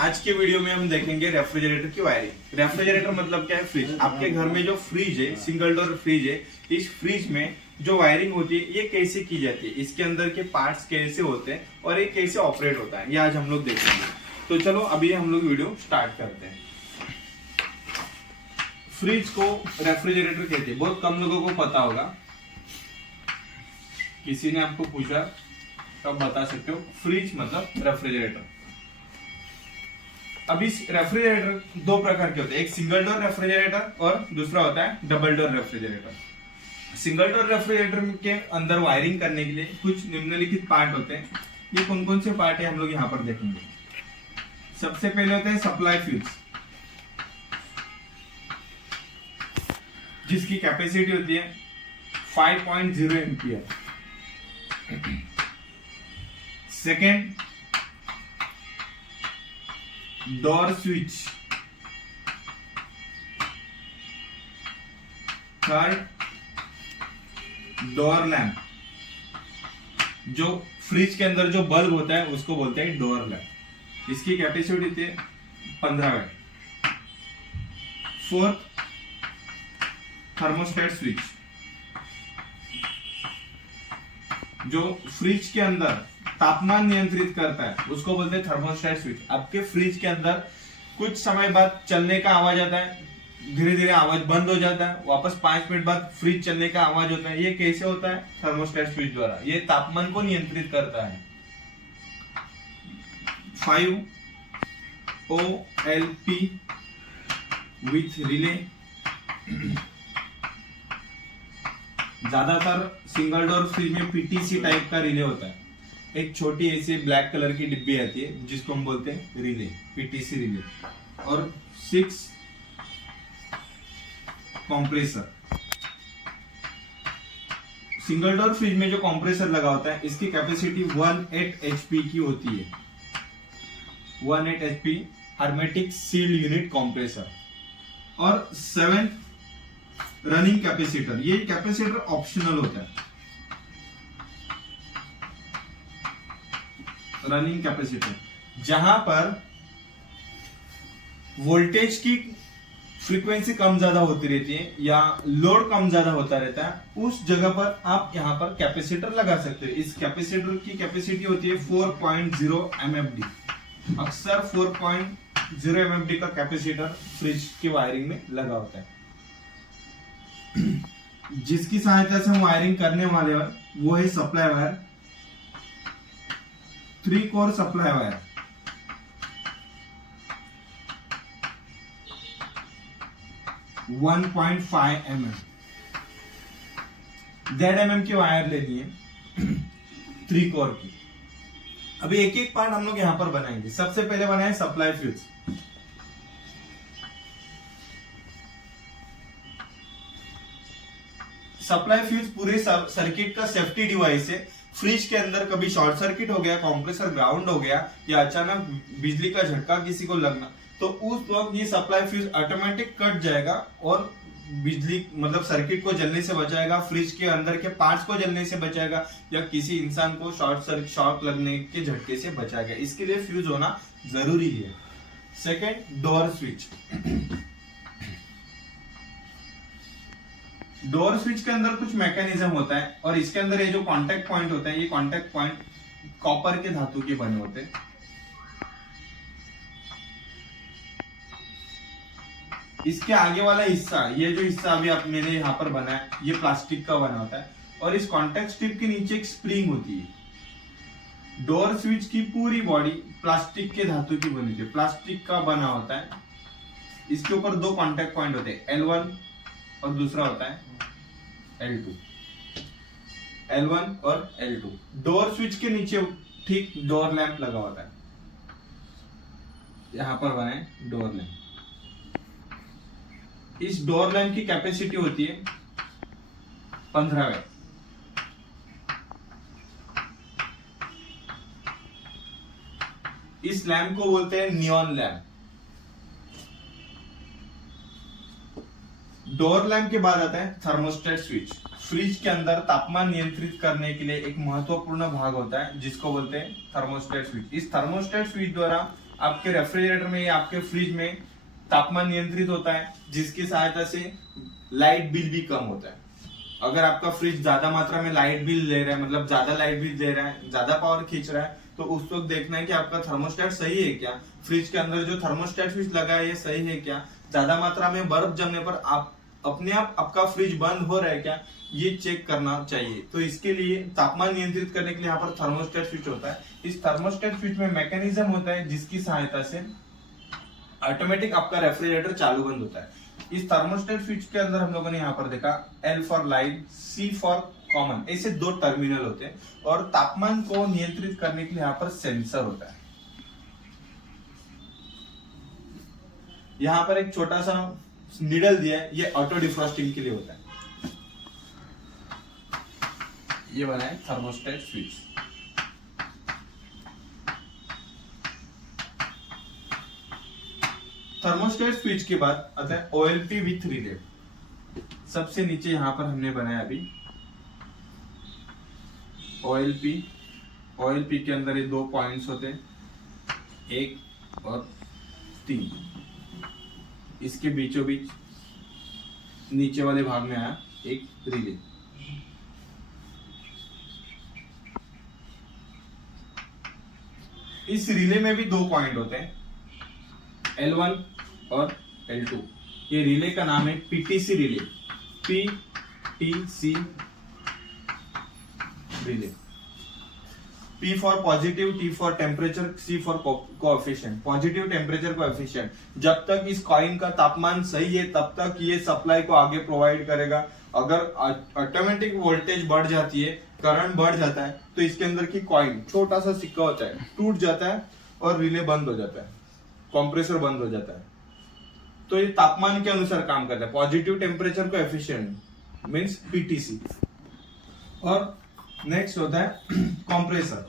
आज के वीडियो में हम देखेंगे रेफ्रिजरेटर की वायरिंग। रेफ्रिजरेटर मतलब क्या है? फ्रिज। आपके घर में जो फ्रिज है, सिंगल डोर फ्रिज है, इस फ्रिज में जो वायरिंग होती है ये कैसे की जाती है, इसके अंदर के पार्ट्स कैसे होते हैं और ये कैसे ऑपरेट होता है, ये आज हम लोग देखेंगे। तो चलो अभी हम लोग वीडियो स्टार्ट करते हैं। फ्रिज को रेफ्रिजरेटर कहते हैं, बहुत कम लोगों को पता होगा। किसी ने आपको पूछा तो आप बता सकते हो फ्रिज मतलब रेफ्रिजरेटर। अब इस रेफ्रिजरेटर दो प्रकार के होते हैं, एक सिंगल डोर रेफ्रिजरेटर और दूसरा होता है double door refrigerator. Single door refrigerator के अंदर वायरिंग करने के लिए कुछ निम्नलिखित पार्ट होते हैं। ये कौन कौन से पार्ट है हम लोग यहाँ पर देखेंगे। सबसे पहले होते हैं सप्लाई फ्यूज, जिसकी कैपेसिटी होती है 5.0 ampere. Second, door switch. Third, door lamp. जो फ्रिज के अंदर जो बल्ब होता है उसको बोलते हैं डोर लैंप, इसकी कैपेसिटी होती है 15 वाट। Fourth, thermostat switch. जो फ्रिज के अंदर तापमान नियंत्रित करता है उसको बोलते हैं थर्मोस्टेट स्विच। आपके फ्रिज के अंदर कुछ समय बाद चलने का आवाज आता है, धीरे धीरे आवाज बंद हो जाता है, वापस 5 मिनट बाद फ्रिज चलने का आवाज होता है। ये कैसे होता है? थर्मोस्टेट स्विच द्वारा। ये तापमान को नियंत्रित करता है। 5 OLP विथ रिले। ज्यादातर सिंगल डोर फ्रिज में PTC टाइप का रिले होता है। एक छोटी ऐसी ब्लैक कलर की डिब्बी आती है जिसको हम बोलते हैं रिले, PTC रिले। और 6 कंप्रेसर। सिंगल डोर फ्रिज में जो कंप्रेसर लगा होता है इसकी कैपेसिटी 18 HP की होती है। 18 HP hermetic sealed unit compressor. और 7 रनिंग कैपेसिटर। ये कैपेसिटर ऑप्शनल होता है। रनिंग कैपेसिटर, जहां पर वोल्टेज की फ्रीक्वेंसी कम ज्यादा होती रहती है या लोड कम ज्यादा होता रहता है, उस जगह पर आप यहां पर कैपेसिटर लगा सकते हो। इस कैपेसिटर की कैपेसिटी होती है 4.0 MFD। अक्सर 4.0 MFD का कैपेसिटर फ्रिज की वायरिंग में लगा होता है। जिसकी सहायता से हम वायरिंग करने वाले हैं वो है supply wire. 3 core supply wire. One 1.5 mm ZMM की वायर लेनी है 3 कोर की। अभी एक एक पार्ट हम लोग यहां पर बनाएंगे। सबसे पहले बनाए सप्लाई फ्यूज। सप्लाई फ्यूज पूरे सर्किट का सेफ्टी डिवाइस है। फ्रिज के अंदर कभी शॉर्ट सर्किट हो गया, कंप्रेसर ग्राउंड हो गया या अचानक बिजली का झटका किसी को लगना, तो उस वक्त ये सप्लाई फ्यूज ऑटोमेटिक कट जाएगा और बिजली मतलब सर्किट को जलने से बचाएगा, फ्रिज के अंदर के पार्ट्स को जलने से बचाएगा या किसी इंसान को शॉक लगने के झटके से बचाएगा। इसके लिए फ्यूज होना जरूरी है। Second, door switch. Door switch के अंदर कुछ मैकेनिज्म होता है और इसके अंदर ये जो कांटेक्ट पॉइंट होता है, ये कांटेक्ट पॉइंट कॉपर के धातु के बने होते हैं। इसके आगे वाला हिस्सा, ये जो हिस्सा अभी मैंने यहाँ पर बनाया, ये प्लास्टिक का बना होता है और इस कांटेक्ट स्ट्रिप के नीचे एक स्प्रिंग होती है। डोर स्विच की पूरी बॉडी प्लास्टिक के धातु की बनी होती है, प्लास्टिक का बना होता है। इसके ऊपर 2 कांटेक्ट पॉइंट होते हैं, L1 और दूसरा होता है L2। L1 और L2। डोर स्विच के नीचे ठीक डोर लैंप लगा होता है। यहां पर बनाए डोर लैंप। इस डोर लैंप की कैपेसिटी होती है 15 वाट। इस लैंप को बोलते हैं नियॉन लैंप। डोर लैंप के बाद आता है थर्मोस्टेट स्विच। फ्रिज के अंदर तापमान नियंत्रित करने के लिए एक महत्वपूर्ण भाग होता है जिसको बोलते हैं थर्मोस्टेट स्विच। इस थर्मोस्टेट स्विच द्वारा आपके रेफ्रिजरेटर में या आपके फ्रिज में तापमान नियंत्रित होता है, जिसकी सहायता से लाइट बिल भी कम होता है। अगर आपका फ्रिज ज्यादा मात्रा में लाइट बिल ले रहा है, मतलब ज्यादा लाइट बिल दे रहा है, ज्यादा पावर खींच रहा है, तो उस वक्त देखना है कि आपका थर्मोस्टेट सही है क्या, फ्रिज के अंदर जो थर्मोस्टेट स्विच लगा है ये सही है क्या, ज्यादा मात्रा में बर्फ जमने पर आप अपने आप आपका फ्रिज बंद हो रहा है क्या, ये चेक करना चाहिए। तो इसके लिए तापमान नियंत्रित करने के लिए यहाँ पर थर्मोस्टेट स्विच होता है। इस थर्मोस्टेट स्विच में मैकेनिज्म होता है जिसकी सहायता से ऑटोमेटिक आपका रेफ्रिजरेटर चालू बंद होता है। इस थर्मोस्टेट स्विच के अंदर हम लोगों ने यहाँ पर देखा L for light, C for common, ऐसे 2 टर्मिनल होते हैं और तापमान को नियंत्रित करने के लिए यहाँ पर सेंसर होता है। यहाँ पर एक छोटा सा निडल दिया है, ये ऑटो डिफ्रॉस्टिंग के लिए होता है। ये बना है थर्मोस्टेट स्विच। थर्मोस्टेट स्विच के बाद आता है OLP विथ रिले। सबसे नीचे यहां पर हमने बनाया अभी OLP के अंदर ये 2 पॉइंट्स होते हैं, 1 और 3। इसके बीचों बीच नीचे वाले भाग में आया एक रिले। इस रिले में भी 2 पॉइंट होते हैं, L1 और L2। ये रिले का नाम है PTC relay, PTC relay. P for positive, T for temperature, C for coefficient. Positive temperature coefficient, जब तक इस कॉइन का तापमान सही है तब तक ये सप्लाई को आगे प्रोवाइड करेगा। अगर ऑटोमेटिक वोल्टेज बढ़ जाती है, करंट बढ़ जाता है, तो इसके अंदर की कॉइन, छोटा सा सिक्का होता है, टूट जाता है और रिले बंद हो जाता है, कंप्रेसर बंद हो जाता है। तो ये तापमान के अनुसार काम करता है, positive temperature coefficient means PTC। और नेक्स्ट होता है कंप्रेसर।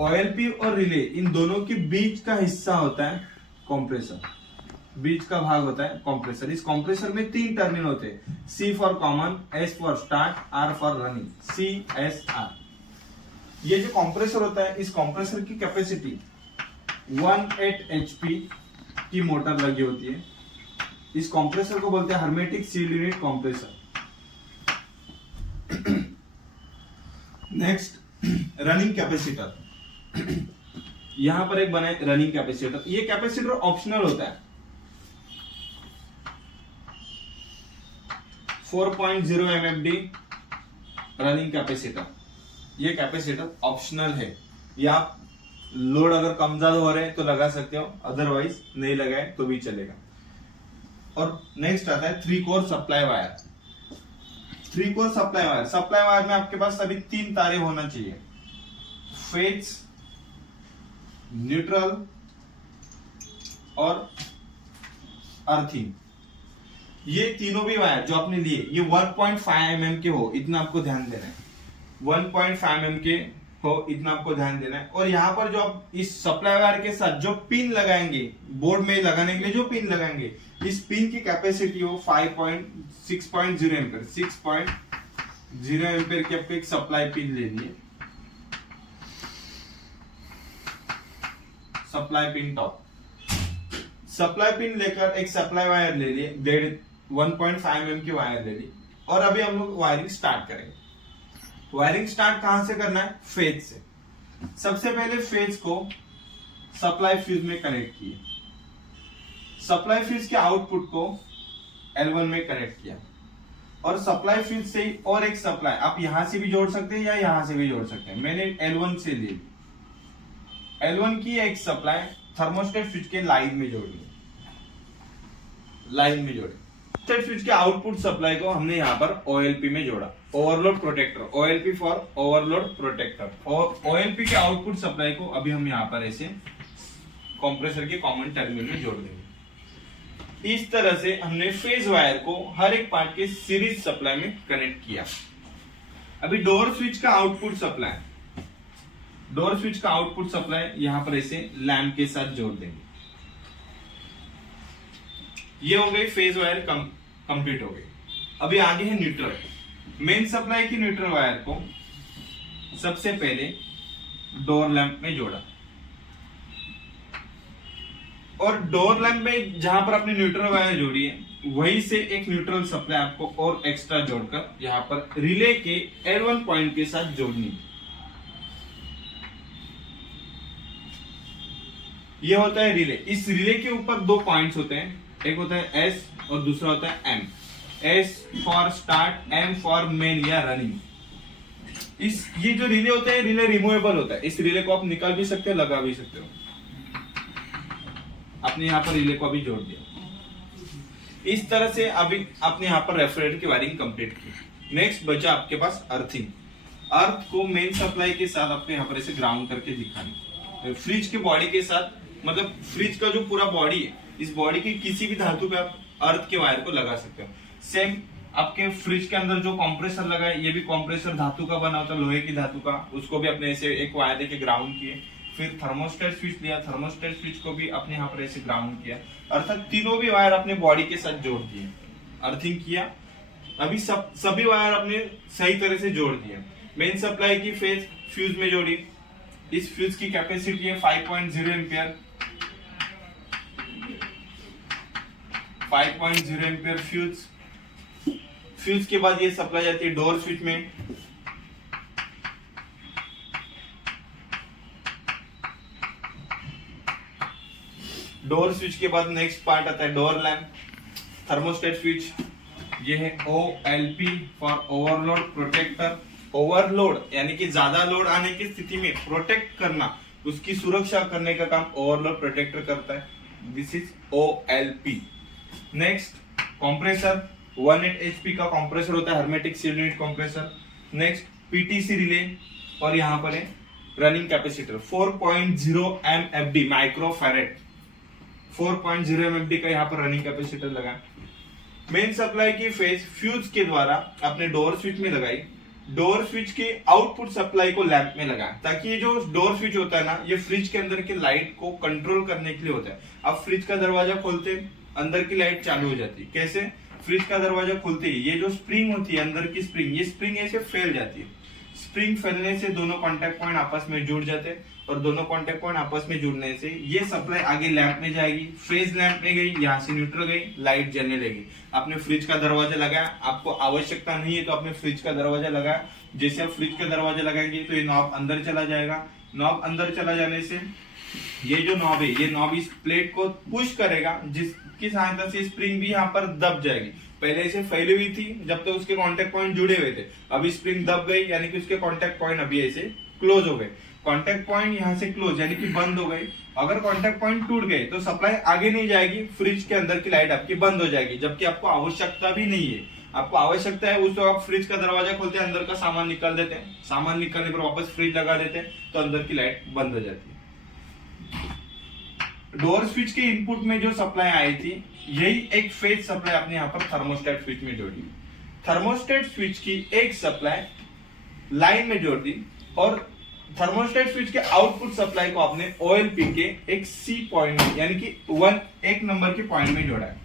OLP और रिले, इन दोनों के बीच का हिस्सा होता है कंप्रेसर, बीच का भाग होता है कंप्रेसर। इस कंप्रेसर में 3 टर्मिनल होते हैं, C for common, S for start, R for running, CSR। ये जो कंप्रेसर होता है, इस कंप्रेसर की कैपेसिटी 18 HP की मोटर लगी होती है। इस कंप्रेसर को बोलते हैं hermetic sealed unit compressor. Next running capacitor. यहां पर एक बना है रनिंग कैपेसिटर। ये कैपेसिटर ऑप्शनल होता है। 4.0 MFD रनिंग कैपेसिटर, ये कैपेसिटर ऑप्शनल है। ये आप लोड अगर कम ज्यादा हो रहे हैं तो लगा सकते हो, अदरवाइज नहीं लगाए तो भी चलेगा। और नेक्स्ट आता है 3 core supply wire. 3 core supply wire, supply wire में आपके पास सभी 3 तारे होना चाहिए, फेज, न्यूट्रल और अर्थिंग। ये तीनों भी वायर जो आपने लिए, ये 1.5 mm के हो, इतना आपको ध्यान देना है। 1.5 mm के हो, इतना आपको ध्यान देना है। और यहाँ पर जो आप इस सप्लाई वायर के साथ जो पिन लगाएंगे, बोर्ड में लगाने के लिए जो पिन लगाएंगे, इस पिन की कैपेसिटी हो 6.0 एम्पेयर। 6.0 एम्पेयर की आपको एक सप्लाई पिन लेनी है, supply pin top. Supply pin लेकर एक सप्लाई वायर ले लिए, 1.5 mm की वायर ले ली। और अभी हम लोग वायरिंग स्टार्ट करेंगे। वायरिंग स्टार्ट कहां से करना है? फेज से। सबसे पहले फेज को सप्लाई फ्यूज में कनेक्ट किए, सप्लाई फ्यूज के आउटपुट को L1 में कनेक्ट किया, और सप्लाई फ्यूज से और एक सप्लाई आप यहां से भी जोड़ सकते हैं या यहां से भी जोड़ सकते हैं। मैंने L1 से ले ली, L1 की एक सप्लाई थर्मोस्टेट स्विच के लाइन में जोड़ी, लाइन में जोड़े। थर्मोस्टेट स्विच के आउटपुट सप्लाई को हमने यहाँ पर OLP में जोड़ा, overload protector, OLP for overload protector. और OLP के आउटपुट सप्लाई को अभी हम यहाँ पर ऐसे कंप्रेसर के कॉमन टर्मिनल में जोड़ देंगे। इस तरह से हमने फेज वायर को हर एक पार्ट के सीरीज सप्लाई में कनेक्ट किया। अभी डोर स्विच का आउटपुट सप्लाई, डोर स्विच का आउटपुट सप्लाई यहां पर ऐसे लैंप के साथ जोड़ देंगे। ये हो गई फेज वायर कंप्लीट हो गई। अभी आगे है न्यूट्रल। मेन सप्लाई की न्यूट्रल वायर को सबसे पहले डोर लैंप में जोड़ा, और डोर लैम्प में जहां पर आपने न्यूट्रल वायर जोड़ी है वहीं से एक न्यूट्रल सप्लाई आपको और एक्स्ट्रा जोड़कर यहाँ पर रिले के L1 पॉइंट के साथ जोड़नी। ये होता है रिले। इस रिले के ऊपर दो पॉइंट्स होते हैं, एक होता है S और दूसरा होता है M। S for start, M for main या रनिंग। ये जो रिले होता है रिले रिमूवेबल होता है। इस रिले को आप निकाल भी सकते हो, लगा भी सकते हो। आपने यहाँ पर रिले को अभी जोड़ दिया। इस तरह से अभी आपने यहाँ पर रेफ्रिजरेटर की वायरिंग कंप्लीट की। नेक्स्ट बचा आपके पास अर्थिंग। अर्थ को मेन सप्लाई के साथ आपको यहाँ पर ऐसे ग्राउंड करके दिखाना। फ्रिज के बॉडी के साथ, मतलब फ्रिज का जो पूरा बॉडी है, इस बॉडी की किसी भी धातु पे आप अर्थ के वायर को लगा सकते हो। सेम आपके फ्रिज के अंदर जो कंप्रेसर लगा है, ये भी कंप्रेसर धातु का बना होता है, लोहे की धातु का। उसको भी अपने ऐसे एक वायर देके ग्राउंड किए। फिर थर्मोस्टेट स्विच लिया, थर्मोस्टेट स्विच को भी अपने यहाँ पर ऐसे ग्राउंड किया। अर्थात तीनों भी वायर अपने बॉडी के साथ जोड़ दिए, अर्थिंग किया। अभी सभी वायर अपने सही तरह से जोड़ दिए। मेन सप्लाई की फेज फ्यूज में जोड़ी। इस फ्यूज की कैपेसिटी है 5.0 एम्पियर। 5.0 एम्पियर फ्यूज के बाद ये सप्लाई जाती है डोर स्विच में। डोर स्विच के बाद नेक्स्ट पार्ट आता है डोर लैम्प। थर्मोस्टेट स्विच, ये है OLP for overload protector. Overload यानी कि ज्यादा लोड आने की स्थिति में प्रोटेक्ट करना, उसकी सुरक्षा करने का काम ओवरलोड प्रोटेक्टर करता है। This is OLP। Next compressor, 1.8 HP का कंप्रेसर होता है, hermetic sealed unit compressor. Next PTC relay, और यहाँ पर है running capacitor 4.0 MFD microfarad. 4.0 MFD का यहाँ पर रनिंग कैपेसिटर लगा। मेन सप्लाई की फेज फ्यूज के द्वारा अपने डोर स्विच में लगाई। डोर स्विच के आउटपुट सप्लाई को लैंप में लगाएं, ताकि ये जो डोर स्विच होता है ना, ये फ्रिज के अंदर के लाइट को कंट्रोल करने के लिए होता है। अब फ्रिज का दरवाजा खोलते अंदर की लाइट चालू हो जाती है। कैसे? फ्रिज का दरवाजा खोलते ही ये जो स्प्रिंग होती है, अंदर की स्प्रिंग, ये स्प्रिंग ऐसे फैल जाती है। स्प्रिंग फैलने से दोनों कॉन्टेक्ट पॉइंट आपस में जुड़ जाते हैं, और दोनों कॉन्टेक्ट पॉइंट आपस में जुड़ने से ये सप्लाई आगे लैंप में जाएगी। फेज लैंप में गई, यहाँ से न्यूट्रल गई, लाइट जलने लगी। आपने फ्रिज का दरवाजा लगाया, आपको आवश्यकता नहीं है तो आपने फ्रिज का दरवाजा लगाया। जैसे आप फ्रिज का दरवाजा लगाएंगे तो ये नॉब अंदर चला जाएगा। नॉब अंदर चला जाने से ये जो नॉब है, ये नॉब इस प्लेट को पुश करेगा, जिसकी सहायता से स्प्रिंग भी यहाँ पर दब जाएगी। पहले से फैली हुई थी जब तक उसके कांटेक्ट पॉइंट जुड़े हुए थे, अभी स्प्रिंग दब गई, यानी कि उसके कांटेक्ट पॉइंट अभी ऐसे क्लोज हो गए। कांटेक्ट पॉइंट यहाँ से क्लोज यानी कि बंद हो गई। अगर कांटेक्ट पॉइंट टूट गए तो सप्लाई आगे नहीं जाएगी, फ्रिज के अंदर की लाइट आपकी बंद हो जाएगी, जबकि आपको आवश्यकता भी नहीं है। आपको आवश्यकता है उस तो आप फ्रिज का दरवाजा खोलते हैं, अंदर का सामान निकाल देते हैं, सामान निकालने पर वापस फ्रिज लगा देते हैं, तो अंदर की लाइट बंद हो जाती है। डोर स्विच के इनपुट में जो सप्लाई आई थी, यही एक फेज सप्लाई आपने यहाँ पर थर्मोस्टेट स्विच में जोड़ी। थर्मोस्टेट स्विच की एक सप्लाई लाइन में जोड़ दी, और थर्मोस्टेट स्विच के आउटपुट सप्लाई को आपने OLP के एक C पॉइंट यानी कि 1 नंबर के पॉइंट में जोड़ा है।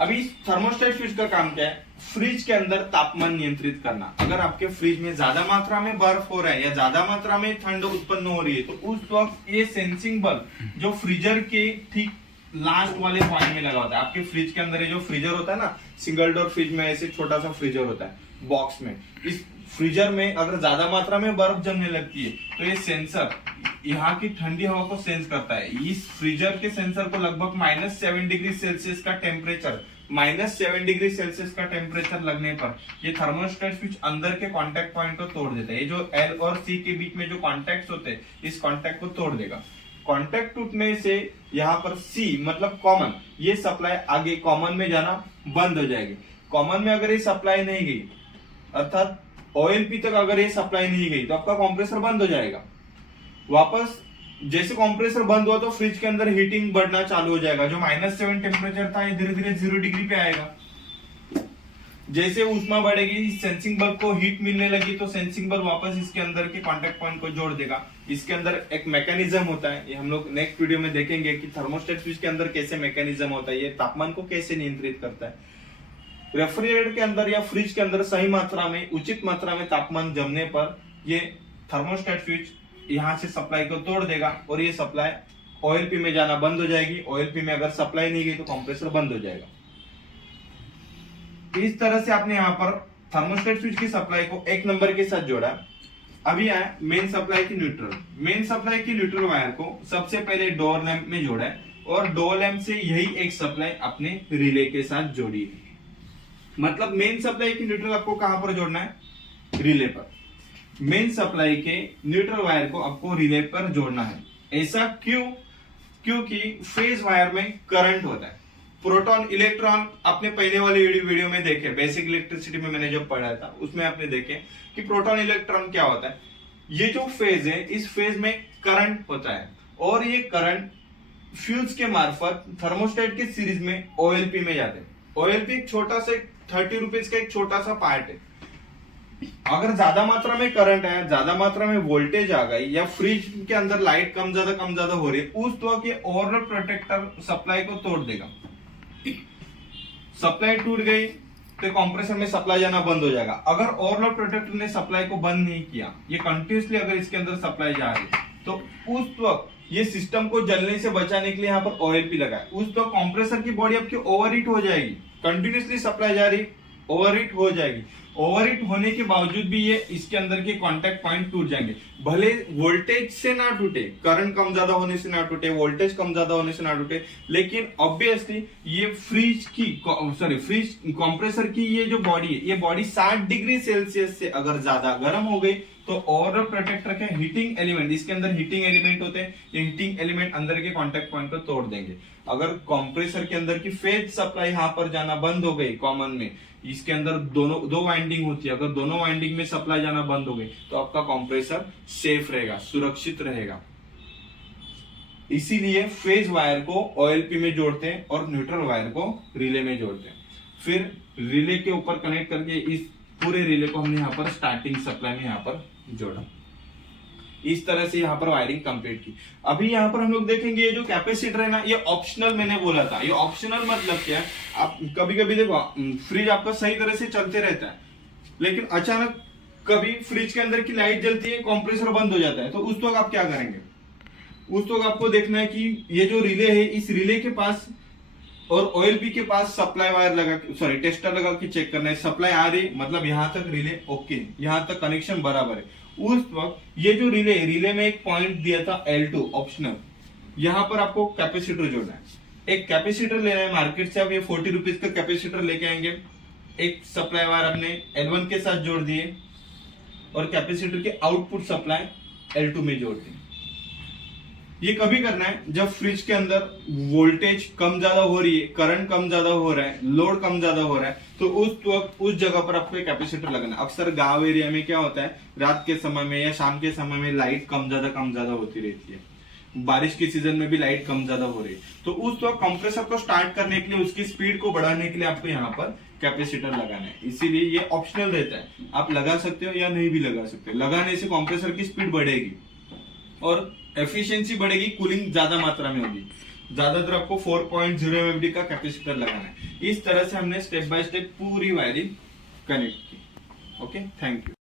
अभी थर्मोस्टेट स्विच का काम क्या है? फ्रिज के अंदर तापमान नियंत्रित करना। अगर आपके फ्रिज में ज्यादा मात्रा में बर्फ हो रहा है या ज्यादा मात्रा में ठंड उत्पन्न हो रही है, तो उस वक्त ये सेंसिंग बल्ब जो फ्रीजर के ठीक लास्ट वाले पॉइंट में लगा होता है। आपके फ्रिज के अंदर ये जो फ्रीजर होता है ना, सिंगल डोर फ्रिज में ऐसे छोटा सा फ्रीजर होता है बॉक्स में। इस फ्रीजर में अगर ज्यादा मात्रा में बर्फ जमने लगती है तो ये सेंसर यहाँ की ठंडी हवा को सेंस करता है। इस फ्रीजर के सेंसर को लगभग -7 डिग्री सेल्सियस का टेम्परेचर, -7 डिग्री सेल्सियस का टेम्परेचर लगने पर ये थर्मोस्टेट स्विच अंदर के कांटेक्ट पॉइंट को तोड़ देता है। ये जो L और C के बीच में जो कॉन्टेक्ट होते हैं, इस कॉन्टेक्ट को तोड़ देगा। कॉन्टेक्ट टूटने से यहाँ पर C मतलब कॉमन, ये सप्लाई आगे कॉमन में जाना बंद हो जाएगी। कॉमन में अगर ये सप्लाई नहीं गई, अर्थात OLP तक अगर ये सप्लाई नहीं गई, तो आपका कंप्रेसर बंद हो जाएगा। वापस जैसे कंप्रेसर बंद हुआ तो फ्रिज के अंदर हीटिंग बढ़ना चालू हो जाएगा। जो -7 टेम्परेचर था, ये धीरे धीरे 0 डिग्री पे आएगा। जैसे ऊष्मा बढ़ेगी, सेंसिंग बल्ब को हीट मिलने लगी, तो सेंसिंग बल्ब वापस इसके अंदर के कांटेक्ट पॉइंट को जोड़ देगा। इसके अंदर एक मैकेनिज्म होता है, ये हम लोग नेक्स्ट वीडियो में देखेंगे कि थर्मोस्टेट स्विच के अंदर कैसे मैकेनिज्म होता है, ये तापमान को कैसे नियंत्रित करता है। रेफ्रिजरेटर के अंदर या फ्रिज के अंदर सही मात्रा में, उचित मात्रा में तापमान जमने पर ये थर्मोस्टेट स्विच यहाँ से सप्लाई को तोड़ देगा, और ये सप्लाई OLP में जाना बंद हो जाएगी। OLP में अगर सप्लाई नहीं गई तो कंप्रेसर बंद हो जाएगा। इस तरह से आपने यहाँ पर थर्मोस्टेट स्विच की सप्लाई को 1 नंबर के साथ जोड़ा। अभी आए मेन सप्लाई की न्यूट्रल। मेन सप्लाई की न्यूट्रल वायर को सबसे पहले डोर लैंप में जोड़ा है और डोर लैंप से यही एक सप्लाई अपने रिले के साथ जोड़ी है। मतलब मेन सप्लाई की न्यूट्रल आपको कहां पर जोड़ना है? रिले पर। मेन सप्लाई के न्यूट्रल वायर को आपको रिले पर जोड़ना है। ऐसा क्यों? क्योंकि फेज वायर में करंट होता है। प्रोटॉन इलेक्ट्रॉन आपने पहले वाले वीडियो में देखे, बेसिक इलेक्ट्रिसिटी में मैंने जब पढ़ा था उसमें आपने देखे कि प्रोटॉन इलेक्ट्रॉन क्या होता है। ये जो फेज है, इस फेज में करंट होता है और ये करंट फ्यूज के मार्फत थर्मोस्टेट के सीरीज में OLP में जाते हैं। OLP एक छोटा सा 30 रुपीज का एक छोटा सा पार्ट है। अगर ज्यादा मात्रा में करंट है, ज्यादा मात्रा में वोल्टेज आ गई या फ्रिज के अंदर लाइट कम ज्यादा हो रही है, उस वक्त ये ओवरलोड प्रोटेक्टर सप्लाई को तोड़ देगा। सप्लाई टूट गई तो कंप्रेसर में सप्लाई जाना बंद हो जाएगा। अगर ओवरलोड प्रोटेक्टर ने सप्लाई को बंद नहीं किया, ये कंटिन्यूसली अगर इसके अंदर सप्लाई जा रही तो उस वक्त ये सिस्टम को जलने से बचाने के लिए यहाँ पर OLP लगा है। उस वक्त कंप्रेसर की बॉडी आपकी ओवरहीट हो जाएगी। कंटिन्यूसली सप्लाई जा रही, ओवरहीट हो जाएगी। ओवरहीट होने के बावजूद भी ये इसके अंदर के कांटेक्ट पॉइंट टूट जाएंगे। भले वोल्टेज से ना टूटे, करंट कम ज्यादा होने से ना टूटे, वोल्टेज कम ज्यादा होने से ना टूटे, लेकिन ऑब्वियसली ये फ्रिज कंप्रेसर की ये जो बॉडी है, ये बॉडी 60 डिग्री सेल्सियस से अगर ज्यादा गर्म हो गई तो ओवरऑल प्रोटेक्टर के हीटिंग एलिमेंट, इसके अंदर हीटिंग एलिमेंट होते हैं, ये हीटिंग एलिमेंट अंदर के कांटेक्ट पॉइंट को तोड़ देंगे। अगर कंप्रेसर के अंदर की फेज सप्लाई यहाँ पर जाना बंद हो गई, कॉमन में इसके अंदर दो वाइंडिंग होती है, अगर दोनों वाइंडिंग में सप्लाई जाना बंद हो गई तो आपका कंप्रेसर सेफ रहेगा, सुरक्षित रहेगा। इसीलिए फेज वायर को OLP में जोड़ते हैं और न्यूट्रल वायर को रिले में जोड़ते हैं। फिर रिले के ऊपर कनेक्ट करके इस पूरे रिले को हमने यहाँ पर स्टार्टिंग सप्लाई में यहाँ पर जोड़ा। इस तरह से यहाँ पर वायरिंग कंप्लीट की। अभी यहाँ पर हम लोग देखेंगे ये जो कैपेसिटर है ना, ये ऑप्शनल मैंने बोला था। ये ऑप्शनल मतलब क्या है? आप कभी कभी देखो फ्रिज आपका सही तरह से चलते रहता है, लेकिन अचानक कभी फ्रिज के अंदर की लाइट जलती है, कंप्रेसर बंद हो जाता है, तो उस वक्त आप क्या करेंगे? उस वक्त आपको देखना है कि ये जो रिले है, इस रिले के पास और OLP के पास सप्लाई वायर लगा, टेस्टर लगा के चेक करना है। सप्लाई आ रही मतलब यहाँ तक रिले ओके, यहाँ तक कनेक्शन बराबर है। उस वक्त ये जो रिले में एक पॉइंट दिया था L2 ऑप्शनल, यहाँ पर आपको कैपेसिटर जोड़ना है। एक कैपेसिटर लेना है मार्केट से, आप ये 40 रुपीज का कैपेसिटर लेके आएंगे। एक सप्लाई वायर आपने L1 के साथ जोड़ दिए और कैपेसिटर के आउटपुट सप्लाई L2 में जोड़ दी। ये कभी करना है जब फ्रिज के अंदर वोल्टेज कम ज्यादा हो रही है, करंट कम ज्यादा हो रहा है, लोड कम ज्यादा हो रहा है, तो उस वक्त उस जगह पर आपको एक कैपेसिटर लगाना है। अक्सर गांव एरिया में क्या होता है, रात के समय में या शाम के समय में लाइट कम ज्यादा होती रहती है, बारिश के सीजन में भी लाइट कम ज्यादा हो रही है, तो उस वक्त कंप्रेसर को स्टार्ट करने के लिए, उसकी स्पीड को बढ़ाने के लिए आपको यहाँ पर कैपेसिटर लगाना है। इसीलिए ये ऑप्शनल रहता है, आप लगा सकते हो या नहीं भी लगा सकते। लगाने से कंप्रेसर की स्पीड बढ़ेगी और एफिशिएंसी बढ़ेगी, कूलिंग ज्यादा मात्रा में होगी। ज्यादातर आपको 4.0 MFD का कैपेसिटर लगाना है। इस तरह से हमने स्टेप बाय स्टेप पूरी वायरिंग कनेक्ट की। Okay, thank you.